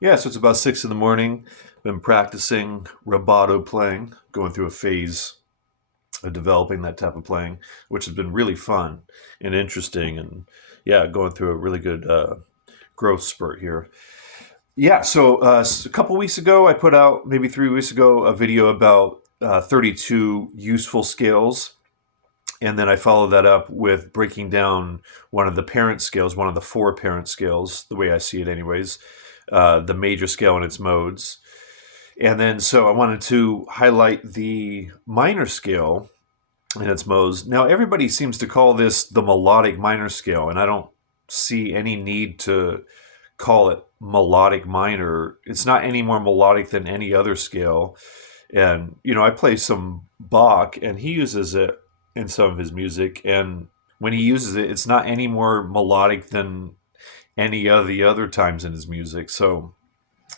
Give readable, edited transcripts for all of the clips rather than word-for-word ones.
Yeah, so it's about 6 in the morning. Been practicing rubato playing, going through a phase of developing that type of playing, which has been really fun and interesting. And yeah, going through a really good growth spurt here. Yeah, so a couple weeks ago, I put out, maybe 3 weeks ago, a video about 32 useful scales. And then I followed that up with breaking down one of the parent scales, one of the four parent scales, the way I see it, anyways, the major scale and its modes. And then so I wanted to highlight the minor scale and its modes. Now, everybody seems to call this the melodic minor scale, and I don't see any need to call it melodic minor. It's not any more melodic than any other scale. And, I play some Bach, and he uses it in some of his music. And when he uses it, it's not any more melodic than any of the other times in his music. So,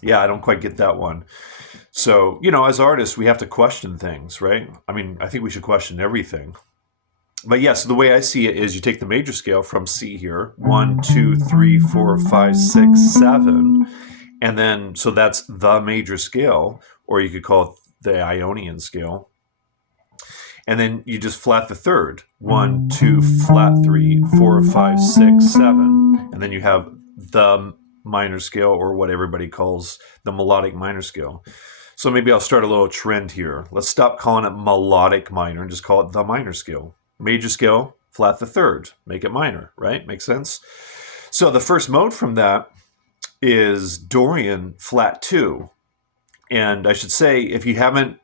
yeah, I don't quite get that one. So, as artists, we have to question things, right? I mean, I think we should question everything. But yes, the way I see it is you take the major scale from C here, 1, 2, 3, 4, 5, 6, 7, and then so that's the major scale, or you could call it the Ionian scale. And then you just flat the third, 1, 2, flat 3, 4, 5, 6, 7, and then you have the minor scale, or what everybody calls the melodic minor scale. So maybe I'll start a little trend here. Let's stop calling it melodic minor and just call it the minor scale. Major scale, flat the third, make it minor, right? Makes sense? So the first mode from that is Dorian flat 2. And I should say, if you haven't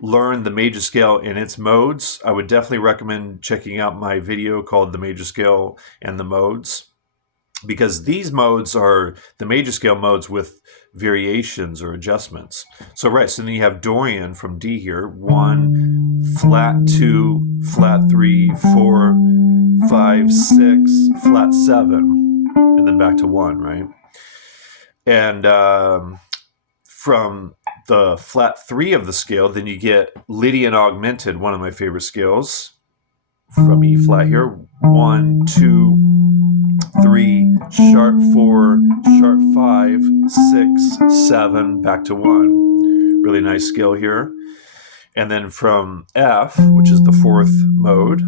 learned the major scale in its modes, I would definitely recommend checking out my video called The Major Scale and the Modes, because these modes are the major scale modes with variations or adjustments. So then you have Dorian from D here, 1, flat 2, flat 3, 4, 5, 6, flat 7, and then back to 1, right? And from the flat 3 of the scale, then you get Lydian augmented, one of my favorite scales, from E flat here, 1, 2, 3, sharp 4, sharp 5, 6, 7, back to 1. Really nice scale here. And then from F, which is the fourth mode,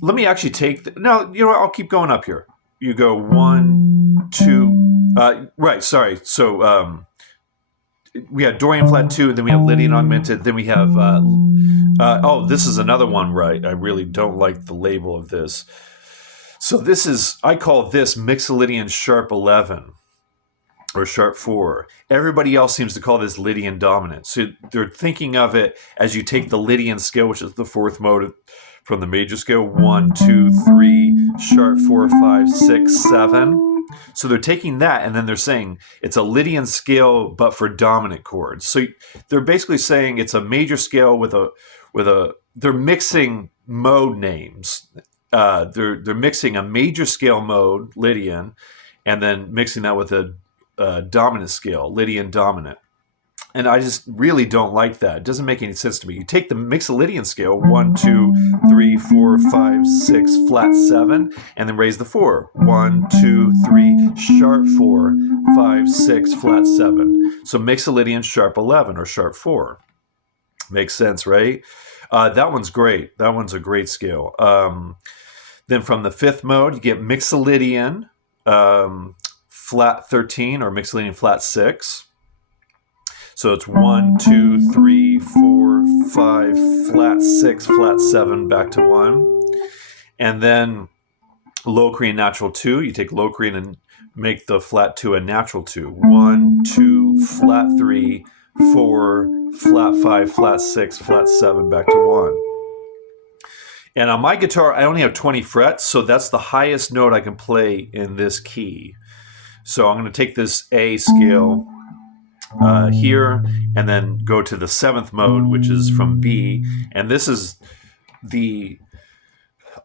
let me actually take, I'll keep going up here. You go 1, 2, sorry. So we have Dorian flat 2, then we have Lydian augmented, then we have, this is another one, right? I really don't like the label of this. So I call this Mixolydian sharp 11 or sharp 4. Everybody else seems to call this Lydian dominant. So they're thinking of it as you take the Lydian scale, which is the fourth mode from the major scale, 1, 2, 3, sharp 4, 5, 6, 7. So they're taking that and then they're saying it's a Lydian scale, but for dominant chords. So they're basically saying it's a major scale they're mixing mode names. They're mixing a major scale mode, Lydian, and then mixing that with a dominant scale, Lydian dominant. And I just really don't like that. It doesn't make any sense to me. You take the Mixolydian scale, 1, 2, 3, 4, 5, 6, flat 7, and then raise the 4. 1, 2, 3, sharp 4, 5, 6, flat 7. So Mixolydian sharp 11 or sharp 4. Makes sense, right? That one's great. That one's a great scale. Then from the fifth mode, you get Mixolydian flat 13 or Mixolydian flat 6. So it's 1, 2, 3, 4, 5, flat 6, flat 7, back to 1. And then Locrian natural 2. You take Locrian and make the flat 2 a natural 2. 1, 2, flat 3, 4, flat 5, flat 6, flat 7, back to 1. And on my guitar, I only have 20 frets, so that's the highest note I can play in this key. So I'm going to take this A scale here and then go to the seventh mode, which is from B. And this is the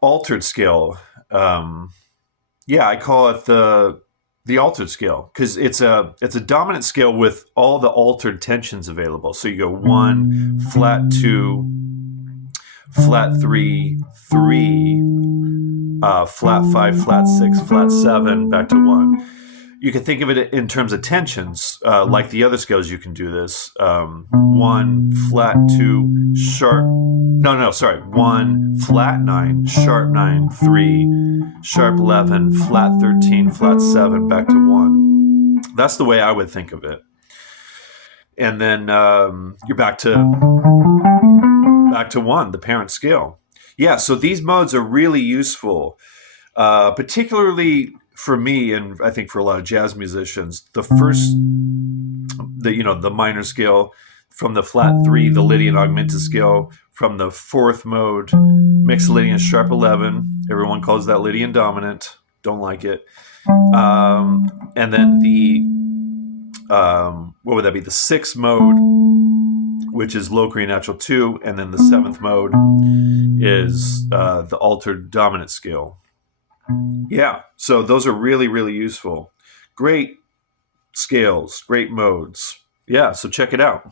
altered scale. I call it the altered scale because it's a dominant scale with all the altered tensions available. So you go 1, flat 2, flat 3, 3, flat 5, flat 6, flat 7, back to 1. you can think of it in terms of tensions, like the other scales. You can do this: 1 flat 2 sharp. No, sorry. 1 flat 9 sharp 9 3 sharp 11 flat 13 flat 7 back to 1. That's the way I would think of it. And then you're back to 1, the parent scale. Yeah, so these modes are really useful, particularly for me, and I think for a lot of jazz musicians. The minor scale, from the flat 3, the Lydian augmented scale, from the 4th mode, mixed Lydian sharp 11. Everyone calls that Lydian dominant. Don't like it. And then the what would that be? The 6th mode, which is Locrian natural 2, and then the 7th mode is the altered dominant scale. Yeah, so those are really, really useful. Great scales, great modes. Yeah, so check it out.